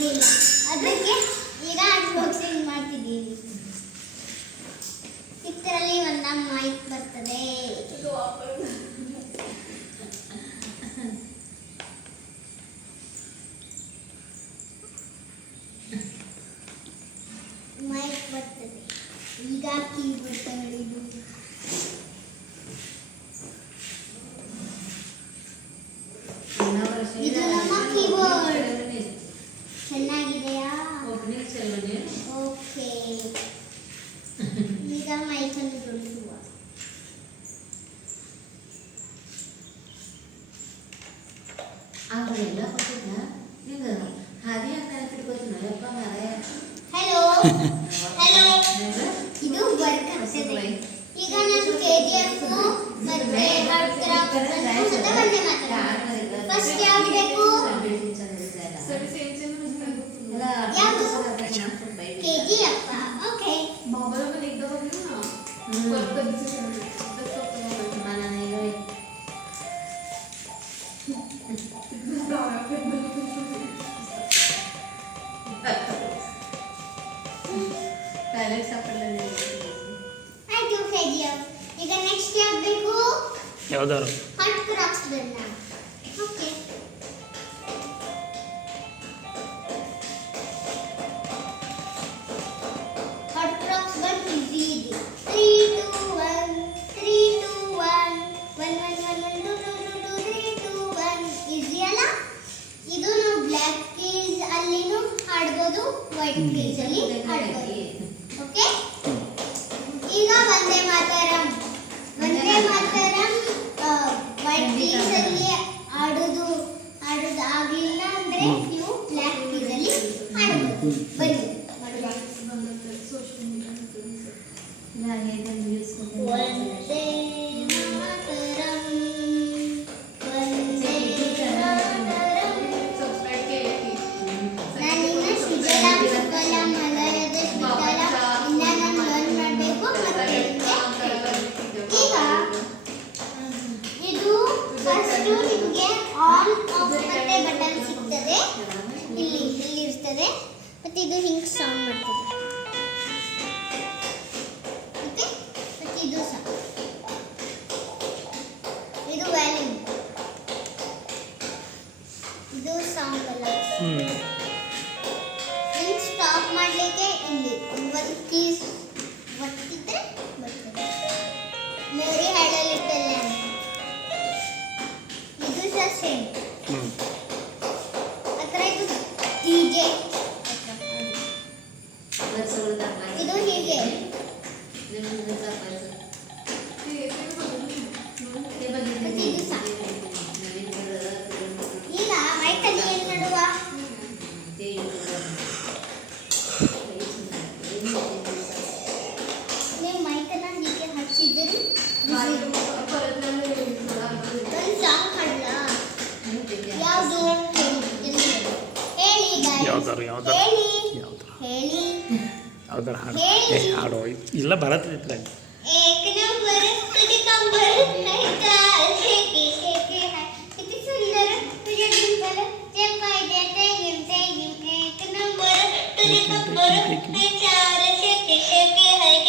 ಆಗಿಲ್ಲ, ಅದಕ್ಕೆ ಈಗ ಅನ್ಬಾಕ್ಸಿಂಗ್ ಮಾಡ್ತಿದ್ದೀವಿ. ಇದರಲ್ಲಿ ಒಂದು ಮೈಕ್ ಬರ್ತದೆ. ಮೈಕ್ ಬರ್ತದೆ. ಈಗ ಕೀಬೋರ್ಡ್ ತಗೊಳ್ಳಿದ್ದು. ಇದು ನಮ್ಮ ಕೀಬೋರ್ಡ್. ಚೆನ್ನಾಗಿದೆಯಾ? ಓಕೆ. ಈಗ ಮೈಕ್ ಅನ್ನು ಜೋಡಿಸುವ. ಹಲೋ ಹಲೋ, ಇದು ವರ್ಕ್ ಆಗ್ತದೆ. ಈಗ ನಾನು KGF ಮತ್ತೆ ಫಸ್ಟ್ ಯಾವ್ದು ಬೇಕು? KGF. ಓಕೆ. ಆಯ್ತು KGF. ಈಗ ನೆಕ್ಸ್ಟ್ ಯಾವ್ದು ಬೇಕು? ಯಾವ್ದಾರು ಹಾಟ್ ಕ್ರಾಕ್ಸ್ ಬಣ್ಣ. ಓಕೆ. ಹಾಟ್ ಕ್ರಾಕ್ಸ್ ಬಣ್ಣ ಈಸಿ ಇದೆ. 3 2 1 3 2 1 1 1 1 1 2 2 2 3 2 1 ಈಸಿ ಅಲ್ಲ? ಇದು ನಾವು ಬ್ಲ್ಯಾಕ್ ಕೀಸ್ ಅಲ್ಲಿನೂ ಹಾಡಬಹುದು, ವೈಟ್ ಕೀಸ್ ಅಲ್ಲಿ ಹಾಡಬಹುದು. ಓಕೆ. ಈಗ ವಂದೇ ಮಾತರಂ. ವಂದೇ ಮಾತರಂ ವೈಟ್ ಕೀಸ್ ಅಲ್ಲಿ ಆಡೋದು ಆಗಲಿಲ್ಲ ಅಂದ್ರೆ ನೀವು ಬ್ಲ್ಯಾಕ್ ಕೀಸ್ ಅಲ್ಲಿ ಆಡಬಹುದು. ಬನ್ನಿ ಮಾಡುವ. ವಂದೇ ಮಾತರಂ ವಂದೇ ಮಾತರಂ. ನಾನಿನ್ನ ಶ್ರೀಜರಾಮ್ ಸಕಲ ಮಲಯದ ಶ್ರೀತಲ ಇನ್ನ ನಾನು ಲರ್ನ್ ಮಾಡಬೇಕು ಮತ್ತೆ ಈಗ ಇದು ಫಸ್ಟ್ ನಿಮಗೆ ಆನ್ ಆಫ್ ಮತ್ತೆ ಬಟನ್ ಸಿಗ್ತದೆ. ಇಲ್ಲಿ ಇರ್ತದೆ ಮತ್ತೆ ಇದು ಹಿಂಗ್ ಸೌಂಡ್ ಮಾಡ್ತದೆ. ಓಕೆ. ಮತ್ತೆ ಇದು ಸಹ ಇದು ವ್ಯಾಲ್ಯೂಮ್. ಇದು ಸೌಂಡ್ ಅಲ್ಲ. ಹಿಂಗ್ ಸ್ಟಾಪ್ ಮಾಡ್ಲಿಕ್ಕೆ ಇಲ್ಲಿ ಒಂದು ಕೀಸ್ ಒತ್ತಿದ್ರೆ ಬರ್ತದೆ. ಮೇರಿ ಹ್ಯಾಡಲ್ ಇಟ್ಟಲ್ಲ. ಇದು ಸಹ ಸೇಮ್. ಅತ್ರ ಇದು DJ. ಇದು ಹೀಗೆ. ಮತ್ತೆ ಇದು ಸಹ. ಈಗ ಮೈಕಲ್ಲಿ ಏನು ಮಾಡುವ? ನೀವು ಮೈಕನ್ನ ಹೀಗೆ ಹಚ್ಚಿದ್ರೆ ಒಂದು ಸಾಂಗ್ ಹಾಡಲ್ಲ? ಯಾವುದು ಹೇಳಿ guys. ಯಾವ್ದಾರು ಹೇಳಿ ಯಾವ್ದಾರು ಹೇಳಿ ಯಾವ್ದಾರು ಹಾಡು ಹೇಳಿ. ಹಾಡು ಇಲ್ಲ ಬರತ್ತಿಲ್ಲ. एक नंबर तुझे कंबर नहीं चाल शेके शेके है कितनी सुंदर तुझे डिंपल जे पाई देते गिनते गिन एक नंबर तुझे कंबर